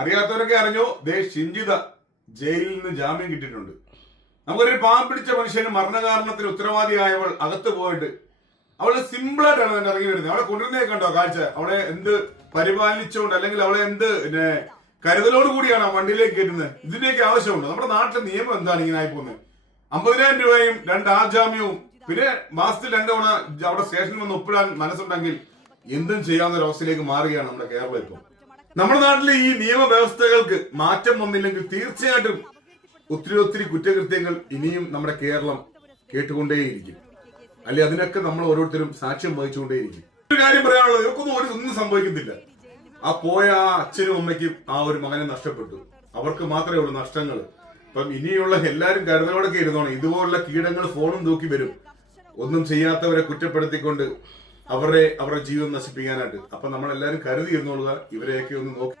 അറിയാത്തവരൊക്കെ അറിഞ്ഞോ, ഷിഞ്ചിത ജയിലിൽ നിന്ന് ജാമ്യം കിട്ടിയിട്ടുണ്ട്. നമുക്കൊരു പാവം പിടിച്ച മനുഷ്യന് മരണകാരണത്തിന് ഉത്തരവാദിയായവൾ അകത്ത് പോയിട്ട് അവള് സിമ്പിളായിട്ടാണ് തന്നെ ഇറങ്ങി വരുന്നത്. അവളെ കൊണ്ടുവരുന്നേ കണ്ടോ കാഴ്ച? അവളെ എന്ത് പരിപാലിച്ചുകൊണ്ട് അല്ലെങ്കിൽ അവളെ എന്ത് കരുതലോട് കൂടിയാണ് ആ വണ്ടിയിലേക്ക് കയറ്റുന്നത്. ഇതിന്റെയൊക്കെ ആവശ്യമുണ്ട്. നമ്മുടെ നാട്ടിലെ നിയമം എന്താണ് ഇങ്ങനെ ആയി പോകുന്നത്? 50,000 രൂപയും 2 ആൾജാമ്യവും പിന്നെ മാസത്തിൽ 2 തവണ അവിടെ സ്റ്റേഷനിൽ വന്ന് ഒപ്പിടാൻ മനസ്സുണ്ടെങ്കിൽ എന്തും ചെയ്യാവുന്ന ഒരു അവസ്ഥയിലേക്ക് മാറുകയാണ് നമ്മുടെ കേരളം ഇപ്പോൾ. നമ്മുടെ നാട്ടിലെ ഈ നിയമവ്യവസ്ഥകൾക്ക് മാറ്റം വന്നില്ലെങ്കിൽ തീർച്ചയായിട്ടും ഒത്തിരി കുറ്റകൃത്യങ്ങൾ ഇനിയും നമ്മുടെ കേരളം കേട്ടുകൊണ്ടേയിരിക്കും. അല്ലെ അതിനൊക്കെ നമ്മൾ ഓരോരുത്തരും സാക്ഷ്യം വഹിച്ചുകൊണ്ടേയിരിക്കും. ഒരു കാര്യം പറയാനുള്ളത്, ഇവർക്കൊന്നും ഒന്നും സംഭവിക്കത്തില്ല. ആ പോയ ആ അച്ഛനും അമ്മയ്ക്കും ആ ഒരു മകനെ നഷ്ടപ്പെട്ടു. അവർക്ക് മാത്രമേ ഉള്ളൂ നഷ്ടങ്ങൾ. അപ്പം ഇനിയുള്ള എല്ലാരും കരുതലോടൊക്കെ ഇരുന്നോണം. ഇതുപോലുള്ള കീടങ്ങൾ ഫോണും തൂക്കി വരും, ഒന്നും ചെയ്യാത്തവരെ കുറ്റപ്പെടുത്തിക്കൊണ്ട് അവരുടെ ജീവിതം നശിപ്പിക്കാനായിട്ട്. അപ്പൊ നമ്മളെല്ലാരും കരുതി ഇരുന്നോളുക, ഇവരെയൊക്കെ ഒന്ന് നോക്കി